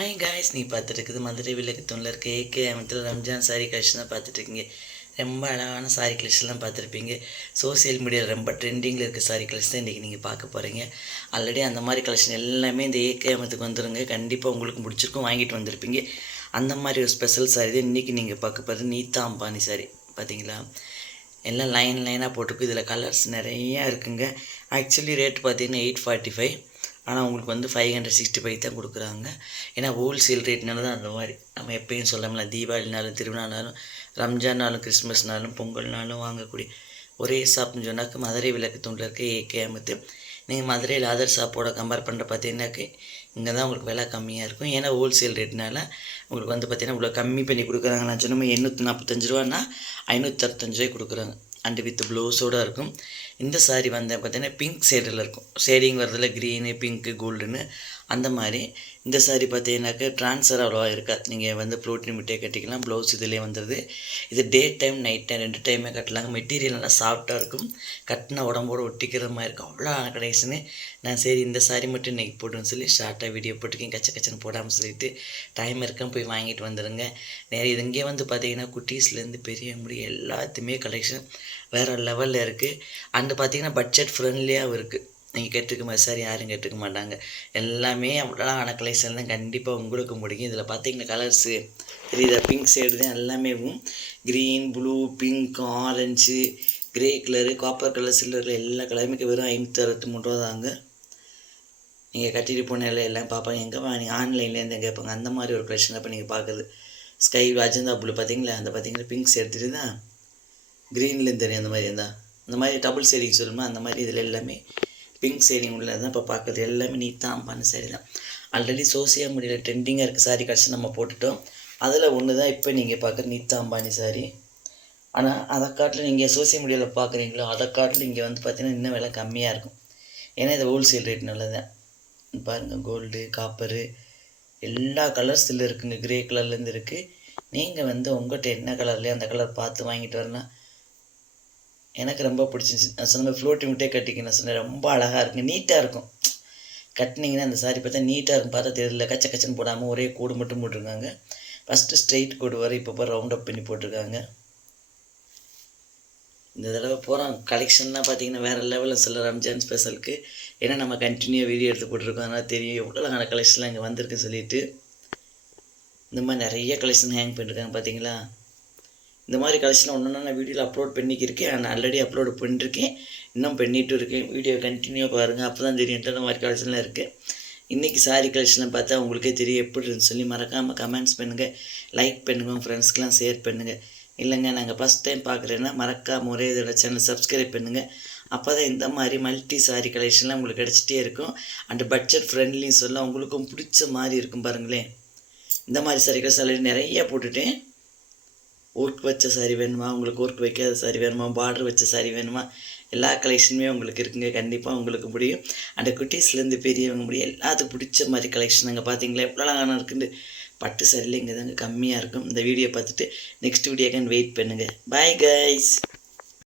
Hi guys நீ பார்த்துட்டு மதுரை மதுரை விளக்கத்தூணில் இருக்க ஏகே அமைத்தில் ரம்ஜான் சாரி கலெக்ஷன் தான் ரொம்ப அழகான சாரி கலெக்ஷன்லாம் பார்த்துருப்பீங்க. சோஷியல் மீடியாவில் ரொம்ப ட்ரெண்டிங்கில் இருக்க சாரி கலெக்ஷன் தான் இன்றைக்கி நீங்கள் பார்க்க போகிறீங்க ஆல்ரெடி அந்த மாதிரி கலெக்ஷன் எல்லாமே இந்த ஏகே அமைத்துக்கு வந்துருங்க. கண்டிப்பாக உங்களுக்கு பிடிச்சிருக்கும் வாங்கிட்டு வந்திருப்பீங்க. அந்த மாதிரி ஒரு ஸ்பெஷல் சாரி தான் இன்றைக்கி நீங்கள் பார்க்க போகிறது நீத்தா அம்பானி சாரி பார்த்தீங்களா? எல்லாம் லைன் லைனாக போட்டிருக்கு. இதில் கலர்ஸ் நிறையா இருக்குங்க. ஆக்சுவலி ரேட் பார்த்தீங்கன்னா எயிட் ஃபார்ட்டி ஃபைவ் ஆனால் உங்களுக்கு வந்து ஃபைவ் ஹண்ட்ரட் சிக்ஸ்டி ஃபைவ் தான் கொடுக்குறாங்க. ஏன்னா ஹோல்சேல் ரேட்னால தான் அந்த மாதிரி நம்ம எப்பயும் சொல்லாமல தீபாவளினாலும் திருவிழானாலும் ரம்ஜான்னாலும் கிறிஸ்மஸ்னாலும் பொங்கல்னாலும் வாங்கக்கூடிய ஒரே ஷாப்னு சொன்னாக்க மதுரை விளக்கு தூண்டில் இருக்க ஏகே அமுத்து. நீங்கள் மதுரையில் அதர் ஷாப்போட கம்பேர் பண்ணுற பார்த்தீங்கன்னாக்க இங்கே தான் உங்களுக்கு விலை கம்மியாக இருக்கும். ஏன்னா ஹோல்சேல் ரேட்னால உங்களுக்கு வந்து பார்த்தீங்கன்னா இவ்வளோ கம்மி பண்ணி கொடுக்குறாங்க. நான் சொன்ன எண்ணூற்றி நாற்பத்தஞ்சு ரூபான்னா ஐநூற்றி அறுபத்தஞ்சு ரூபாய் கொடுக்குறாங்க. அண்டு வித் ப்ளவுஸோடு இருக்கும் இந்த சாரீ வந்து பார்த்தீங்கன்னா பிங்க் ஷேடில் இருக்கும். ஷேடிங் வரதில் க்ரீனு பிங்க்கு கோல்டுன்னு அந்த மாதிரி இந்த சாரீ பார்த்தீங்கன்னாக்க ட்ரான்ஸ்ஃபர் அவ்வளோவா இருக்காது. நீங்கள் வந்து ப்ரோட்டீன் மிட்டே கட்டிக்கலாம் ப்ளவுஸ் இதிலே வந்துடுது இது டே டைம் நைட் டைம் ரெண்டு டைமே கட்டலாங்க. மெட்டீரியல் நல்லா சாஃப்டாக இருக்கும். கட்டின உடம்போடு ஒட்டிக்கிற மாதிரி இருக்கும். அவ்வளோ கலெக்ஷனு நான் சரி இந்த சாரீ மட்டும் இன்றைக்கி போட்டுன்னு சொல்லி ஷார்ட்டாக வீடியோ போட்டிருக்கேன். கச்ச கச்சன்னு போடாமல் சொல்லிட்டு டைம் இருக்கேன் போய் வாங்கிட்டு வந்துடுங்க நிறைய இது இங்கே வந்து பார்த்தீங்கன்னா குட்டீஸ்லேருந்து பெரிய முடி எல்லாத்தையுமே கலெக்ஷன் வேறு லெவலில் இருக்குது அண்டு பார்த்தீங்கன்னா பட்ஜெட் ஃப்ரெண்ட்லியாகவும் இருக்குது நீங்கள் கேட்டிருக்க மாதிரி சார் யாரும் கேட்டுக்க மாட்டாங்க. எல்லாமே அவ்வளோ கலெக்ஷன் தான் கண்டிப்பாக உங்களுக்கு முடியும் இதில் பார்த்தீங்கன்னா கலர்ஸு தெரியுதா? பிங்க் சைடு தான் எல்லாமே green blue pink orange grey colour copper colour silver எல்லா கலருமே வெறும் ஐநூற்றி அறுபத்தி மூணு ரூபா தாங்க. நீங்கள் கட்டிட்டு போனால எல்லாம் பார்ப்பாங்க. எங்கே நீங்கள் ஆன்லைன்லேருந்து கேட்பாங்க. அந்த மாதிரி ஒரு கலெக்ஷன் அப்போ நீங்கள் பார்க்குறது. ஸ்கை அஜந்தா ப்ளூ பார்த்தீங்களா அந்த பார்த்தீங்கன்னா பிங்க்ஸ் எடுத்துகிட்டு தான் க்ரீன்லேருந்து தெரியும். அந்த மாதிரி இருந்தால் அந்த மாதிரி டபுள் ஷேடிங் சொல்லுமா? அந்த மாதிரி இதில் எல்லாமே பிங்க் ஷேடிங் உள்ளது தான் இப்போ பார்க்குறது. எல்லாமே நீட்டாக அம்பான சாரி தான். ஆல்ரெடி சோசியல் மீடியாவில் ட்ரெண்டிங்காக இருக்க சாரி கடைசி நம்ம போட்டுட்டோம். அதில் ஒன்று தான் இப்போ நீங்கள் பார்க்குற நீத்தா அம்பானி சாரி ஆனால் அதை காட்டில் நீங்கள் சோசியல் மீடியாவில் பார்க்குறீங்களோ அதை காட்டில் இங்கே வந்து பார்த்தீங்கன்னா இன்னும் விலை கம்மியாக இருக்கும். ஏன்னா இது ஹோல்சேல் ரேட் நல்லதான் பாருங்கள் கோல்டு காப்பரு எல்லா கலர்ஸில் இருக்குங்க. க்ரே கலர்லேருந்து இருக்குது நீங்கள் வந்து உங்கள்கிட்ட என்ன கலர்லையோ அந்த கலர் பார்த்து வாங்கிட்டு வரலாம். எனக்கு ரொம்ப பிடிச்சிருந்துச்சி. நான் சொன்ன ஃப்ளோட்டி முட்டே கட்டிக்க நான் சொன்னேன் ரொம்ப அழகாக இருக்கும் நீட்டாக இருக்கும். கட்டினீங்கன்னா அந்த சாரி பார்த்தா நீட்டாக இருக்கும் பார்த்தா தெரியல கச்ச கச்சன்னு போடாமல் ஒரே கூடு மட்டும் போட்டிருக்காங்க. ஃபஸ்ட்டு ஸ்ட்ரெயிட் கோடு வரை இப்போ ரவுண்ட் அப் பண்ணி போட்டிருக்காங்க. இந்த தடவை போகிறோம் கலெக்ஷன்லாம் பார்த்தீங்கன்னா வேறு லெவலில் சில ரம்ஜான் ஸ்பெஷலுக்கு ஏன்னா நம்ம கண்டினியூ வீடியோ எடுத்து போட்டிருக்கோம். அதனால் தெரியும் எவ்வளோ அழகான கலெக்ஷன்லாம் இங்கே வந்திருக்குன்னு சொல்லிட்டு. இந்த மாதிரி நிறைய கலெக்ஷன் ஹேங் பண்ணியிருக்காங்க பார்த்தீங்களா? இந்த மாதிரி கலெக்ஷன் ஒன்று நான் வீடியோவில் அப்லோட் பண்ணிக்கிருக்கேன். நான் ஆல்ரெடி அப்லோடு பண்ணியிருக்கேன் இன்னும் பண்ணிட்டு இருக்கேன் வீடியோ கண்டினியூவாக பாருங்கள் அப்போ தான் தெரியும் எந்தெந்த மாதிரி கலெக்ஷன்லாம் இருக்குது இன்றைக்கி சாரி கலெக்ஷனை பார்த்தா உங்களுக்கே தெரியும் எப்படி இருந்துன்னு சொல்லி மறக்காமல் கமெண்ட்ஸ் பண்ணுங்கள் லைக் பண்ணுங்கள் உங்கள் ஃப்ரெண்ட்ஸ்க்கெலாம் ஷேர் பண்ணுங்கள் இல்லைங்க நாங்கள் ஃபஸ்ட் டைம் பார்க்குறேன்னா மறக்காம ஒரே இதோட சேனல் சப்ஸ்கிரைப் பண்ணுங்கள் அப்போ தான் இந்த மாதிரி மல்டி சாரி கலெக்ஷன்லாம் உங்களுக்கு கிடச்சிட்டே இருக்கும். அண்ட் பட்ஜெட் ஃப்ரெண்ட்லின்னு சொல்ல உங்களுக்கும் பிடிச்ச மாதிரி இருக்கும் பாருங்களேன். இந்த மாதிரி சாரி கலெக்ஷன் நிறையா போட்டுட்டேன். ஒர்க் வச்ச சாரி வேணுமா? உங்களுக்கு ஒர்க் வைக்காத சாரி வேணுமா? பார்டர் வச்ச சாரி வேணுமா? எல்லா கலெக்ஷனுமே உங்களுக்கு இருக்குங்க. கண்டிப்பாக உங்களுக்கு முடியும். அந்த குட்டீஸ்லேருந்து பெரியவங்க முடியும். எல்லாத்துக்கும் பிடிச்ச மாதிரி கலெக்ஷன் அங்கே பார்த்தீங்களா எவ்வளோ அழகான இருக்குன்னு பட்டு சரியில் இங்கே தாங்க கம்மியாக இருக்கும். இந்த வீடியோ பார்த்துட்டு நெக்ஸ்ட் வீடியோக்கான வெயிட் பண்ணுங்கள் பாய் கைஸ்